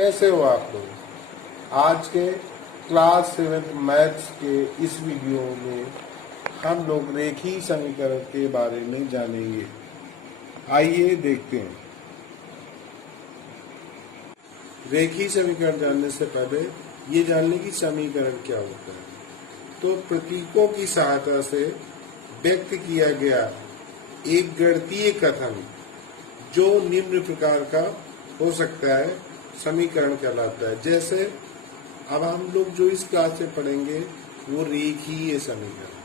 कैसे हो आप लोग। आज के क्लास 7 मैथ्स के इस वीडियो में हम लोग रेखीय समीकरण के बारे में जानेंगे। आइए देखते हैं। रेखीय समीकरण जानने से पहले ये जानने की समीकरण क्या होता है। तो प्रतीकों की सहायता से व्यक्त किया गया एक गणितीय कथन जो निम्न प्रकार का हो सकता है समीकरण कहलाता है। जैसे अब हम लोग जो इस क्लास में पढ़ेंगे वो रेखीय समीकरण।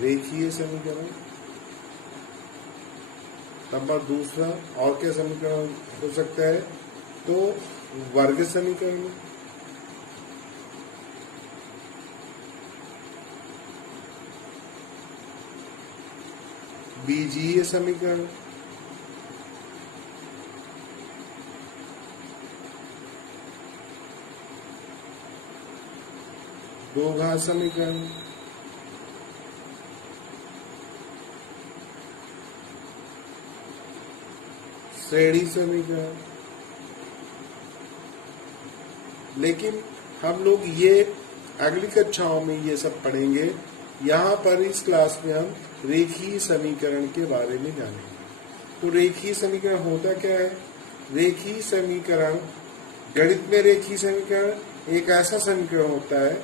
रेखीय समीकरण नंबर दूसरा और क्या समीकरण हो सकता है, तो वर्ग समीकरण, बीजीय समीकरण, दो घात समीकरण, श्रेणी समीकरण। लेकिन हम लोग ये अगली कक्षाओं में ये सब पढ़ेंगे। यहाँ पर इस क्लास में हम रेखीय समीकरण के बारे में जानेंगे। तो रेखीय समीकरण होता क्या है। रेखीय समीकरण, गणित में रेखीय समीकरण एक ऐसा समीकरण होता है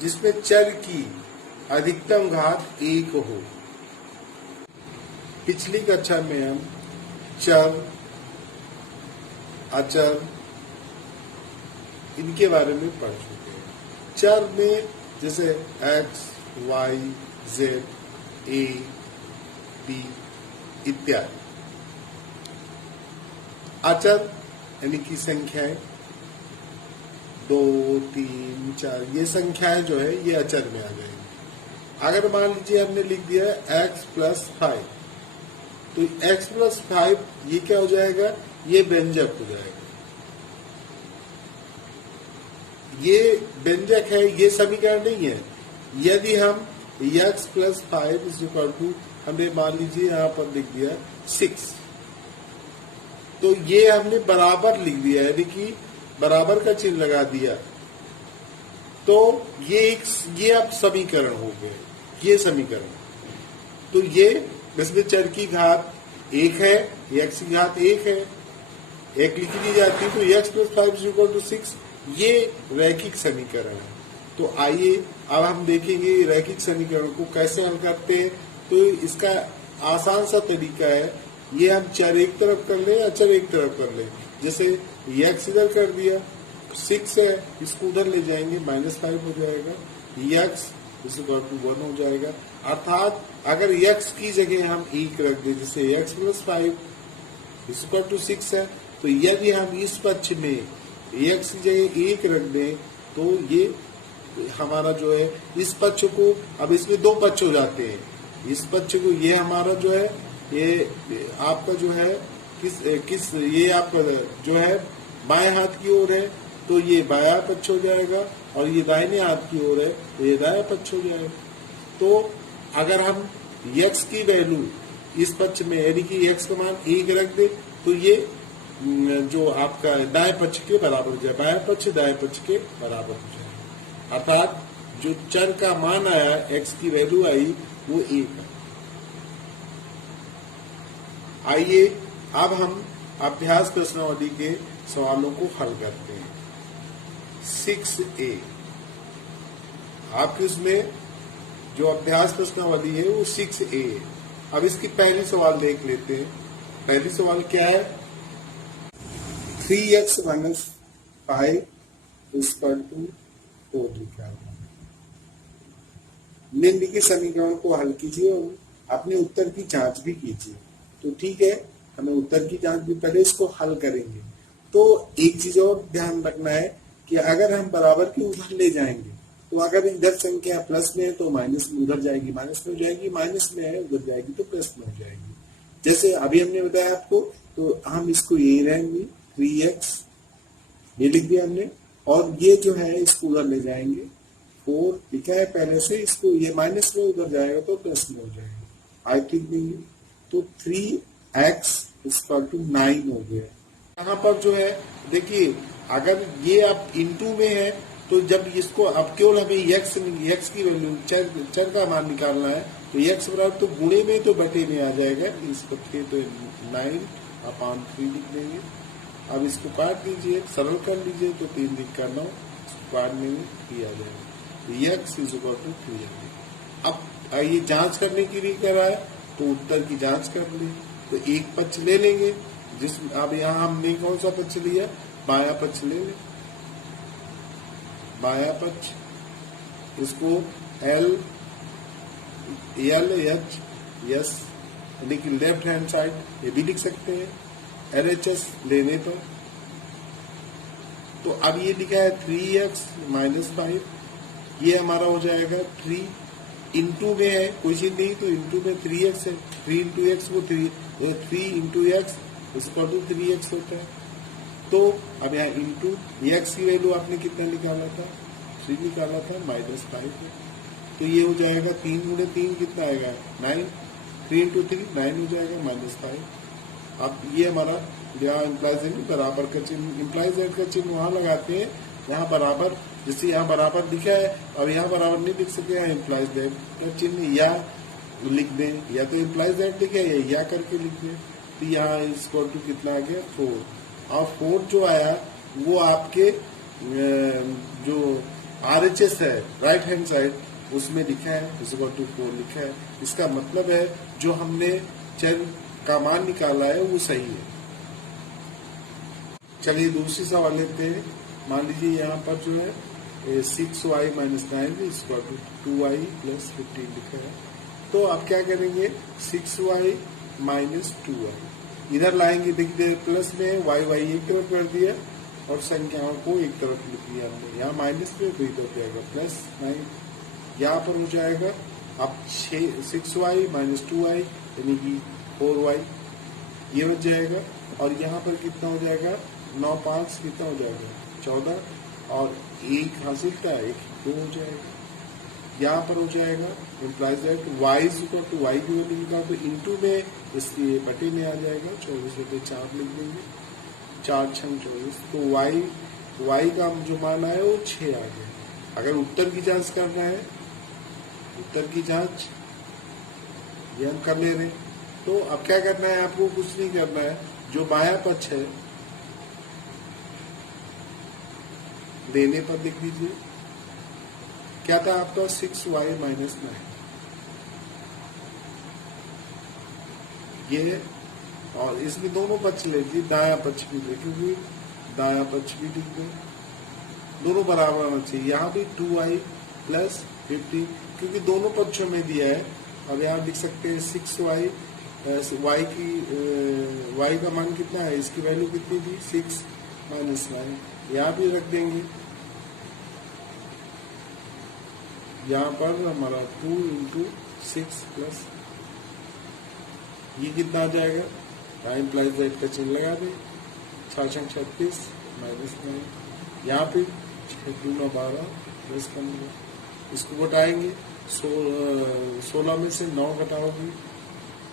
जिसमें चर की अधिकतम घात 1 हो। पिछली कक्षा में हम चर, अचर इनके बारे में पढ़ चुके हैं। चर में जैसे x, y, z, a, b इत्यादि। अचर यानी कि संख्याएं 2, 3, 4 ये संख्याएं जो है ये अचर में आ जाएंगी। अगर मान लीजिए हमने लिख दिया है x + 5, तो x + 5 ये क्या हो जाएगा, ये व्यंजक हो जाएगा। ये व्यंजक है, ये समीकरण नहीं है। यदि हम x + 5 हमने मान लीजिए यहाँ पर लिख दिया 6, तो ये हमने बराबर लिख दिया, यानी कि बराबर का चिन्ह लगा दिया, तो ये अब समीकरण हो गए। ये समीकरण, तो ये इसमें चर की घात 1 है, x की घात 1 है, 1 लिख दी जाती है, तो x + 5 = 6 ये रैखिक समीकरण है। तो आइए अब हम देखेंगे रैखिक समीकरण को कैसे हल करते हैं। तो इसका आसान सा तरीका है, ये हम चर एक तरफ कर लें, अचर एक तरफ कर लें। जैसे x इधर कर दिया, 6 है, इसको उधर ले जाएंगे, -5 हो जाएगा, x = 1 हो जाएगा। अर्थात अगर x की जगह हम 1 रख दें, जैसे x + 5 = 6 है, तो यदि हम इस पक्ष में x की जगह 1 रख दें, तो ये हमारा जो है इस पक्ष को, अब इसमें 2 पक्ष हो जाते हैं। इस पक्ष को, ये हमारा जो है, ये आपका जो है किस ये आपका जो है बाएं हाथ की ओर है, तो ये बायां पक्ष हो जाएगा, और ये दाहिने हाथ की ओर है, तो ये दायां पक्ष हो जाएगा। तो अगर हम x की वैल्यू इस पक्ष में, यानी कि x का मान 1 रख दे, तो ये जो आपका दाएं पक्ष के बराबर हो जाए, बाएं पक्ष दाएं पक्ष के बराबर हो जाए। अर्थात जो चर का मान आया, x की वैल्यू आई, वो 1 है। आइए अब हम अभ्यास प्रश्नावली के सवालों को हल करते हैं। 6A आपके उसमें जो अभ्यास प्रश्नावली है वो 6A है। अब इसकी पहली सवाल देख लेते हैं। पहली सवाल क्या है, 3x - 5 = 4 लिखा है। निम्नलिखित समीकरण को हल कीजिए और अपने उत्तर की जांच भी कीजिए। तो ठीक है, हमें उत्तर की जांच भी, पहले इसको हल करेंगे। तो एक चीज और ध्यान रखना है कि अगर हम बराबर की उधर ले जाएंगे, तो अगर इधर संख्या प्लस में है तो माइनस में उधर जाएगी, माइनस में हो जाएगी, माइनस में है उधर जाएगी तो प्लस में हो जाएगी। जैसे अभी हमने बताया आपको, तो हम इसको ये रहेंगे 3x, ये लिख दिया हमने, और ये जो है इसको उधर ले जाएंगे, 4 लिखा है पहले से, इसको ये माइनस में उधर जाएगा तो प्लस में हो जाएगा। आई ठीक नहीं है, तो 3x = 9 हो गया। यहाँ पर जो है देखिए, अगर ये आप इनटू में है तो जब इसको अब केवल हमें यक्स की वैल्यू चर का मान निकालना है, तो यक्स बराबर तो गुणे में तो बटे में आ जाएगा, इसको फिर तो 9/3 लिख देंगे। अब इसको काट दीजिए, सरल कर लीजिए, तो 3 लिख कर 9, इसको काटने में 3 आ जाएगा, तो यक्स इज इक्वल टू 3। अब ये जांच करने के लिए कर रहा है तो उत्तर की जांच कर ली, तो एक पक्ष ले लेंगे, जिस अब यहाँ हमने कौन सा पक्ष लिया, बाया पक्ष ले लें, बाया पक्ष, इसको एल एच यस यानी कि लेफ्ट हैंड साइड ये भी लिख सकते हैं LHS लेने पर। तो अब ये लिखा है 3x - 5, ये हमारा हो जाएगा 3 इंटू में है, कोई चीज नहीं तो इंटू में 3x है, 3 इंटू एक्स वो 3 इंटू एक्स इसका 3x होता है। तो अब यहाँ इंटू एक्स की वैल्यू आपने कितना निकाला था, 3 निकाला था, -5 है, तो ये हो जाएगा 3 गुणे 3 कितना आएगा 9, 3 इंटू 3 9 हो जाएगा -5। अब ये हमारा यहाँ इम्प्लाइज नहीं, बराबर का चिन्ह, इम्प्लाइज का चिन्ह वहां लगाते हैं यहाँ बराबर, जैसे यहाँ बराबर लिखा है, अब यहाँ बराबर नहीं लिख सकते, यहाँ इम्प्लाइज का चिन्ह या लिख दें, या तो इम्प्लाइज लिखे या करके लिख दें, तो यहाँ इसको टू कितना आ गया 4, और 4 जो आया वो आपके जो RHS है राइट हैंड साइड उसमें लिखा है इज इक्वल टू 4 लिखा है। इसका मतलब है जो हमने चर का मान निकाला है वो सही है। चलिए दूसरी सवाल लेते हैं। मान लीजिए यहाँ पर जो है 6y - 9 is equal to 2y + 15 लिखा है। तो आप क्या करेंगे, 6y - 2y इधर लाएंगे, देखिए प्लस में y एक तरफ कर दिया और संख्याओं को एक तरफ लिख दिया हमने, यहाँ माइनस में तो इधर जाएगा +9, यहाँ पर हो जाएगा अब 6y - 2y यानी कि 4y ये बच जाएगा, और यहाँ पर कितना हो जाएगा 9 5 कितना हो जाएगा 14, और एक हासिल का 1 2 हो जाएगा। यहाँ पर हो जाएगा implies that y is equal to y की वैल्यू निकाल तो इंटू में इसलिए बटे में आ जाएगा, 24/4 लिख देंगे, 4 6 24, तो y का जो मान है वो 6 आ गया। अगर उत्तर की जांच करना है, उत्तर की जांच ये हम कर ले रहे हैं, तो अब क्या करना है आपको, कुछ नहीं करना है, जो बाया पक्ष है देने पर लिख दीजिए, क्या था आपका 6y - 9 ये, और इसमें दोनों पक्ष ले लीजिए, दाया पक्ष भी लिखेंगे, दाया पक्ष भी लिख दें, दोनों बराबर होना चाहिए। यहाँ भी 2y + 50 क्योंकि दोनों पक्षों में दिया है। अब यहाँ लिख सकते हैं 6y y का मान कितना है, इसकी वैल्यू कितनी थी 6 - 9, यहाँ भी रख देंगे। यहाँ पर हमारा 2 × 6 + ये कितना आ जाएगा, इम्प्लाइज दैट का चिन्ह लगा दें, 6 6 36 -9, यहाँ पे 6 2 9 12 + 15, इसको घटाएंगे, 16 में से 9 घटाओगे,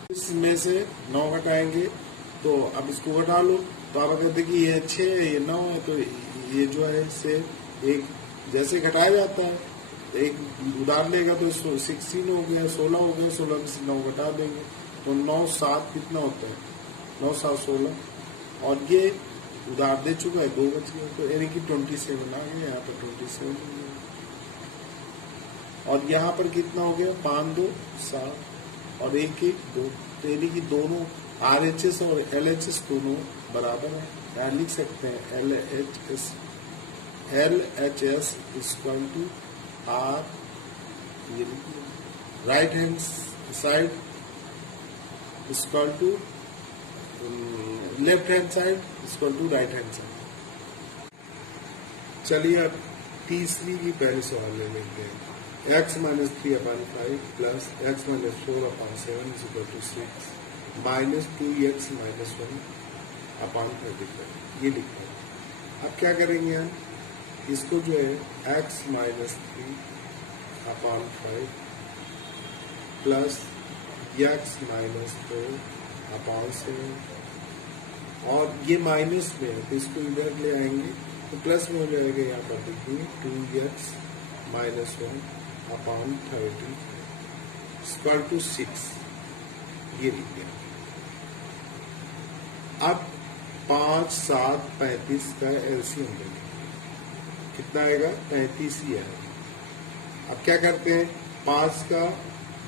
इसमें से 9 घटाएंगे, तो अब इसको घटा लो, तो आप कहते कि ये 6 है ये 9 है, तो ये जो है इससे एक जैसे घटाया जाता है, एक उधार लेगा तो 16 हो गया, 16 हो गया, 16 में से 9 घटा देंगे, तो 9 7 कितना होता है 9 7 16, और ये उधार दे चुका है 2 बच गया, तो यानी कि 27 आ गया, यहाँ पर 27 हो गया, और यहाँ पर कितना हो गया 5 2 7 और 1 1 2, तो यानी कि दोनों RHS और LHS दोनों बराबर है। यहाँ लिख सकते हैं LHS इक्वल टू R, ये right hand side equal to left hand side equal to right hand side. चलिए अब तीसरी की पहले सवाल ले लेते हैं। x - 3/5 plus x - 4/7 is equal to 6 minus 2x - 1/35 ये लिखना है। अब क्या करेंगे हम, इसको जो है x - 3/5 plus x - 4/7 और ये माइनस में है तो इसको इधर ले आएंगे तो प्लस में हो जाएगा। यहाँ पर देखिए 2x minus 1 upon 30 equal to 6, ये लिख दिया। अब 5, 7, 35 का एलसीएम लेंगे, कितना आएगा? 35 ही आएगा। अब क्या करते हैं, 5 का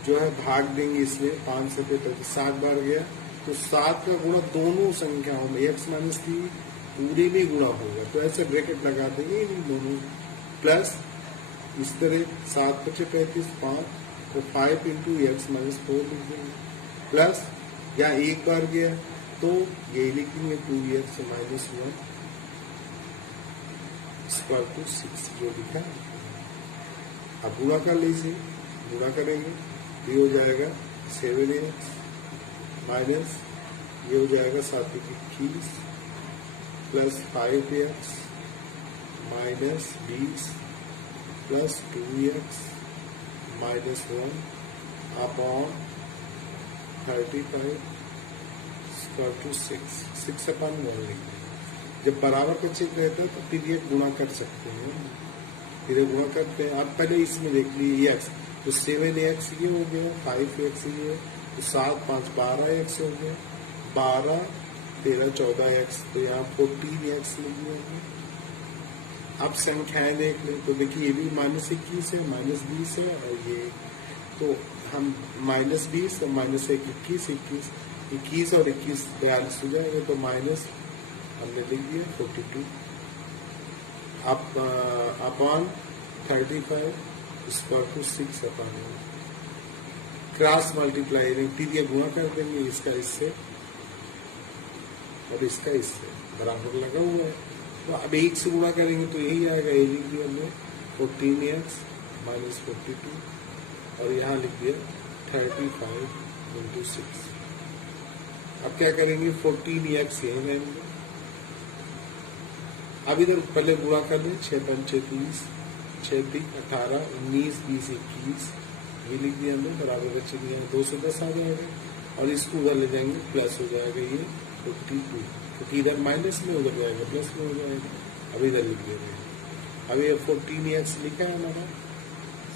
जो है भाग देंगे इसमें, 5 से 7 बार गया तो 7 का गुणा दोनों संख्याओं में x माइनस 3 पूरे में गुणा होगा, तो ऐसे ब्रैकेट लगा देंगे इन दोनों, प्लस इस तरह 7 × 35 5 तो 5 इंटू एक्स माइनस 4 लिख देंगे, प्लस या एक बार गया तो यही लिखेंगे 2x माइनस 1 इक्वल टू 6 जो लिखा है। अब गुणा कर लीजिए, गुणा करेंगे ये हो जाएगा 7x माइनस ये हो जाएगा 7 × 21 plus 5x minus 20 plus 2x minus 1 upon 35 equal to 6 upon 1 लिखेंगे। जब बराबर का चेक रहता है तो फिर ये गुणा कर सकते हैं, फिर ये गुणा करते हैं। आप पहले इसमें देख लीजिए x तो 7x ये हो गया, 5x ये तो 7 5 12x हो गया, 12 13 14x तो यहाँ 14x लिख देंगे। अब संख्याएं देख लें तो देखिए ये भी -21 है, -20 है और ये तो हम -20 और -1 21 और 21 42 हो जाएगा तो माइनस हमने लिख दिया 42 upon 35 equal to 6 upon 1। Cross multiply फिर ये गुणा कर देंगे, इसका इससे और इसका इससे बराबर लगा हुआ है तो अब 1 से गुणा करेंगे तो यही आएगा, ये लिख दिया हमने 14x माइनस 42 और यहाँ लिख दिया 35 इंटू 6। अब क्या करेंगे 14x यही रहेंगे। अब इधर पहले गुणा कर लें 6 5 30 6 3 18 19 20 21 ये लिख दिया हमने, बराबर बच्चे दिया 2 से 10 आ जाएगा और इसको उधर ले जाएंगे प्लस हो जाएगा ये 42 क्योंकि इधर माइनस में उधर जाएगा प्लस में हो जाएगा। अब इधर लिख देंगे, अब ये 14x लिखा है हमारा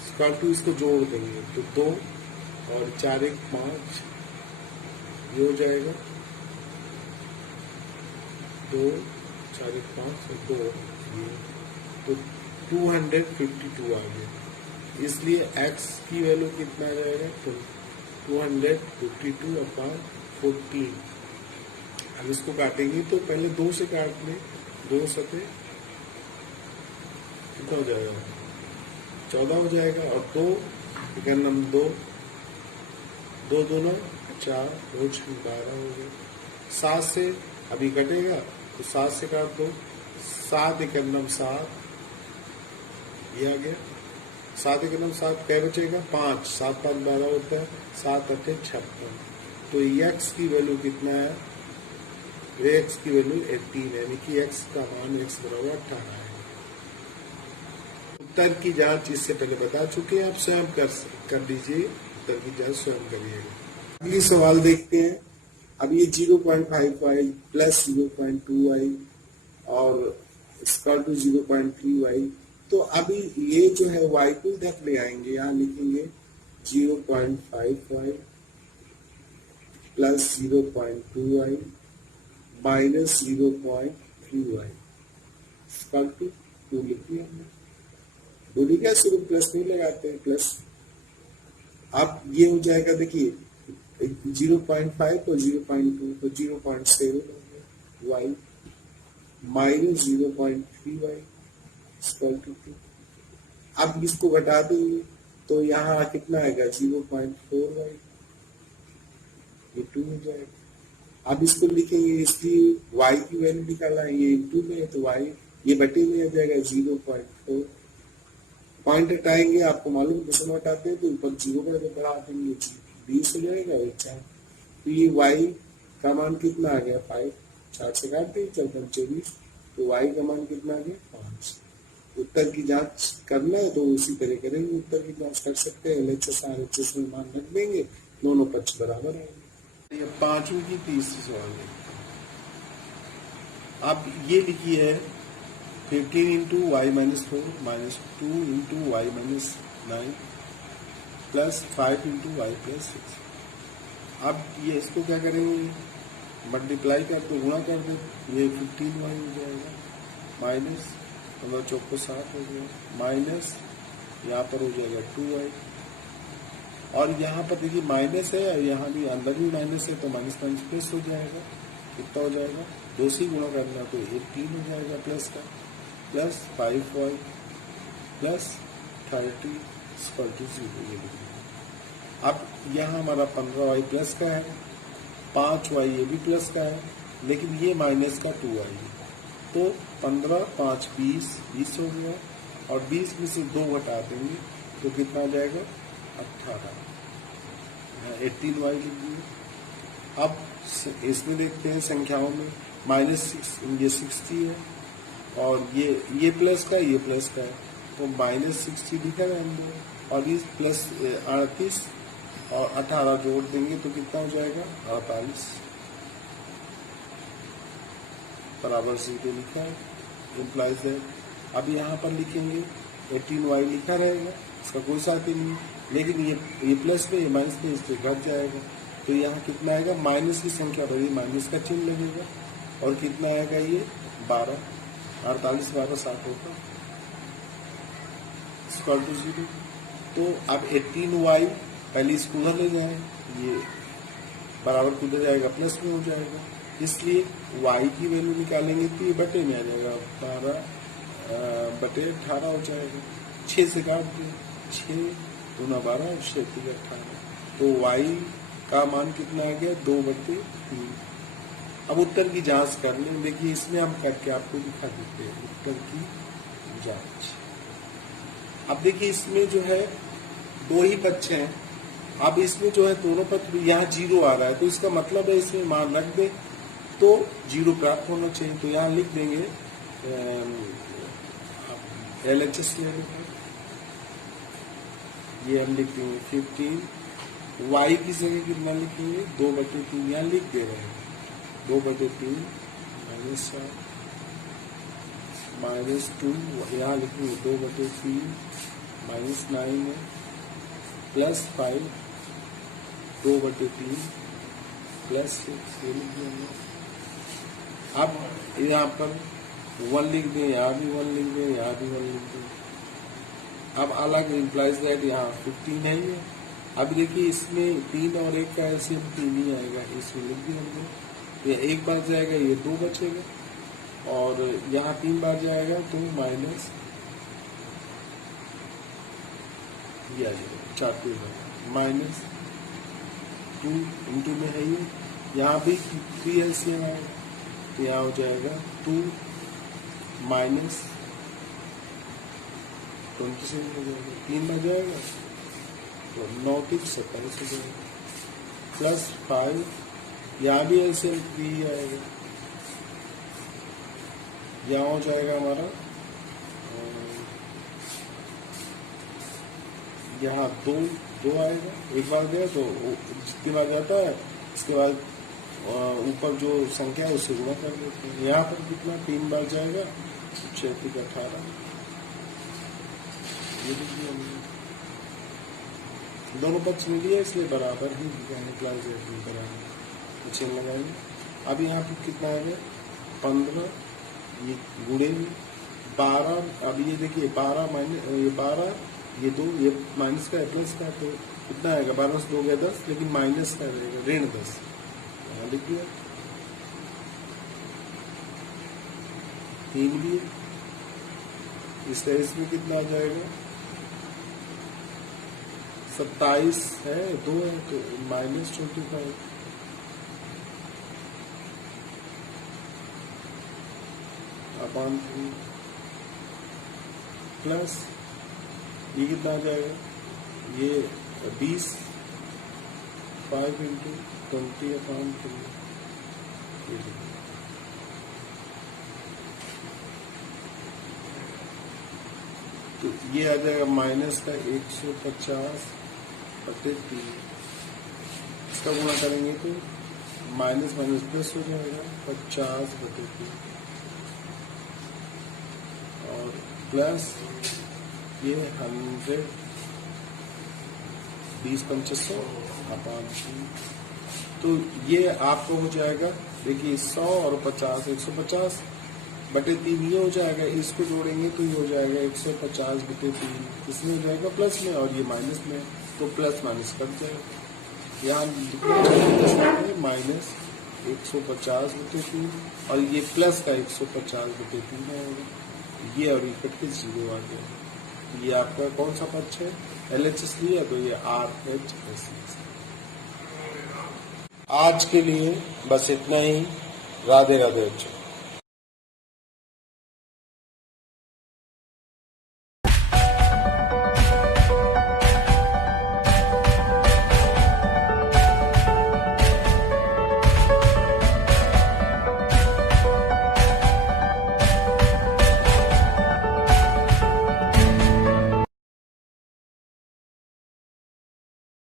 इक्वल टू इसको जोड़ देंगे तो 2 और 4 1 5 ये हो जाएगा 2 4 1 5 और 2 ये तो 252 आ गया। इसलिए x की वैल्यू कितना आ जाएगा 252 अपॉन 14। अब इसको काटेंगे तो पहले 2 से काट लें, 2 सते कितना हो जाएगा 14 हो जाएगा और 2 इकन्नम 2 2 2 4 2 6 12 हो गया। 7 से अभी कटेगा तो 7 से काट दो, 7 इकन्नम 7 ये आ गया, 7 इकन्नम 7 क्या बचेगा 5 7 5 12 होता है 7 8 56 तो x की वैल्यू कितना है, x की वैल्यू 18 है, यानी कि x का मान x बराबर 18 है। उत्तर की जांच इससे पहले बता चुके हैं, आप स्वयं कर लीजिए, उत्तर की जांच स्वयं करिएगा। अगली सवाल देखते हैं। अब ये 0.55 प्लस 0.2y और इक्वल टू 0.3y, तो अभी ये जो है y को इधर ले आएंगे, यहाँ लिखेंगे 0.55 plus 0.2y minus 0.3y equal to 2 लिख दिया हमने। बोली क्या शुरू प्लस नहीं लगाते हैं, प्लस। अब ये हो जाएगा देखिए 0.5 और 0.2 तो 0.7 y minus 0.3y equal to 2। अब इसको घटा देंगे तो यहाँ कितना आएगा 0.4y, ये 2 हो जाएगा। अब इसको लिखेंगे, इसलिए y की वैल्यू निकाला है, ये इंटू में है तो y ये बटे में आ जाएगा 0.4। पॉइंट हटाएंगे, आपको मालूम दशमलव हटाते हैं तो ऊपर 0 पर बढ़ा देंगे 20 हो जाएगा और 4 तो ये y का मान कितना आ गया 5, 4 से काट देंगे 4 24 तो y का मान कितना आ गया 5। उत्तर की जांच करना है तो उसी तरह करेंगे, उत्तर की जांच कर सकते हैं, LHS RHS में मान रख देंगे, दोनों पक्ष बराबर आएंगे। 5वीं की तीसरी सवाल है। अब ये लिखिए 15 into y minus 4 minus 2 into y minus 9 plus 5 into y plus 6। अब ये इसको क्या करेंगे, मल्टीप्लाई कर दो, गुणा कर दो, ये 15 वाई हो जाएगा माइनस 15 चौक को 7 हो गया माइनस यहाँ पर हो जाएगा 2y, और यहाँ पर देखिए माइनस है, यहाँ भी अंदर भी माइनस है, तो माइनस माइनस प्लस हो जाएगा। कितना हो जाएगा, 2 से गुणा करना तो 18 हो जाएगा प्लस का, plus 5y plus 30 equal to 0 ये लिखना। अब यहाँ हमारा 15y प्लस का है, 5y ये भी प्लस का है, लेकिन ये माइनस का 2y है, तो 15 5 20 हो गया, और 20 में से 2 घटा देंगे तो कितना आ जाएगा 18, 18y लिख दिए। अब इसमें देखते हैं संख्याओं में माइनस 6 ये 60 है, और ये प्लस का ये प्लस का है, तो माइनस 60 लिखा है अंदर, और इस प्लस 38 और 18 जोड़ देंगे तो कितना हो जाएगा 48 बराबर 0 लिखा है, इम्प्लाइज दैट। अब यहाँ पर लिखेंगे 18y लिखा रहेगा, इसका कोई साथ ही नहीं, लेकिन ये प्लस में ये माइनस में इससे घट जाएगा, तो यहाँ कितना आएगा, माइनस की संख्या बढ़ी माइनस का चिन्ह लगेगा, और कितना आएगा ये 12, 48 12 60 होगा इक्वल टू 0। तो अब 18y पहले इसको उधर ले जाए, ये बराबर किधर जाएगा प्लस में हो जाएगा, इसलिए y की वैल्यू निकालेंगे तो ये बटे में आ जाएगा, 12 बटे 18 हो जाएगा, 6 से काट दिए, 6 दूना 12 और 6 3 18, तो y का मान कितना आ गया 2/3। अब उत्तर की जांच कर लें, देखिए इसमें हम करके आपको दिखा देते हैं उत्तर की जांच। अब देखिए इसमें जो है 2 ही पक्ष हैं, अब इसमें जो है दोनों पक्ष यहाँ 0 आ रहा है, तो इसका मतलब है इसमें मान रख दे तो 0 प्राप्त होना चाहिए, तो यहाँ लिख देंगे LHS लेने का, ये हम लिख देंगे 15, y की जगह कितना लिखेंगे 2/3, यहाँ लिख दे रहे हैं 2/3 माइनस 4 माइनस 2, यहाँ लिखेंगे 2/3 माइनस 9 है, प्लस 5 2/3 प्लस 6 ये लिख देंगे। अब यहाँ पर 1 लिख दें, यहाँ भी 1 लिख दें, यहाँ भी 1 लिख दें। अब अलग इम्प्लाइज दैट यहाँ 15 है ही है। अब देखिए इसमें 3 और 1 का एलसीएम 3 ही आएगा, इसमें लिख दिया हमने, ये 1 बार जाएगा, ये 2 बचेगा, और यहाँ 3 बार जाएगा तो माइनस ये आ जाएगा 4 2 माइनस 2 इंटू में है ये, यहाँ भी 3 एलसीएम आएगा, तो यहाँ हो जाएगा 2 माइनस 27 हो जाएगा, 3 में जाएगा तो 9 3 27 हो जाएगा, प्लस 5 यहाँ भी एलसीएम 3 आएगा, यहाँ हो जाएगा हमारा यहाँ 2 आएगा, एक बार गया तो जितनी बार जाता है इसके बाद ऊपर जो संख्या है उससे गुणा कर देते हैं। यहाँ पर कितना 3 बार जाएगा 6 3 18, ये देखिए हमने दोनों पक्ष मिल लिया, इसलिए बराबर ही बराबर चिन्ह लगाएंगे। अब यहाँ पर कितना आ गया 15, ये गुणे में 12, अब ये देखिए 12 माइनस ये 12 ये 2 ये माइनस का है प्लस का, तो कितना आएगा 12 से 2 गया 10, लेकिन माइनस का रहेगा ऋण 10, यहाँ लिख दिया। 3 भी है, इस तरह इसमें कितना आ जाएगा 27 है 2 है तो माइनस 25 अपॉन 3 प्लस ये कितना आ जाएगा, ये 20 5 इंटू 20 अपॉन 3, तो ये आ जाएगा माइनस का 150/3, इसका गुणा करेंगे तो माइनस माइनस प्लस हो जाएगा 50/3। प्लस ये 100 20 अपॉन 3, तो ये आपको हो जाएगा, देखिए 100 और 50 150 बटे 3 ये हो जाएगा, इसको जोड़ेंगे तो ये हो जाएगा 150 बटे 3, इसमें हो जाएगा प्लस में और ये माइनस में, तो प्लस माइनस कट जाएगा। यहाँ माइनस 150 बटे 3 और ये प्लस का 150 बटे 3 आएगा, ये और ये कट के 0 आ गया। ये आपका कौन सा पक्ष है, LHS लिया तो ये RHS। आज के लिए बस इतना ही। राधे राधे बच्चों।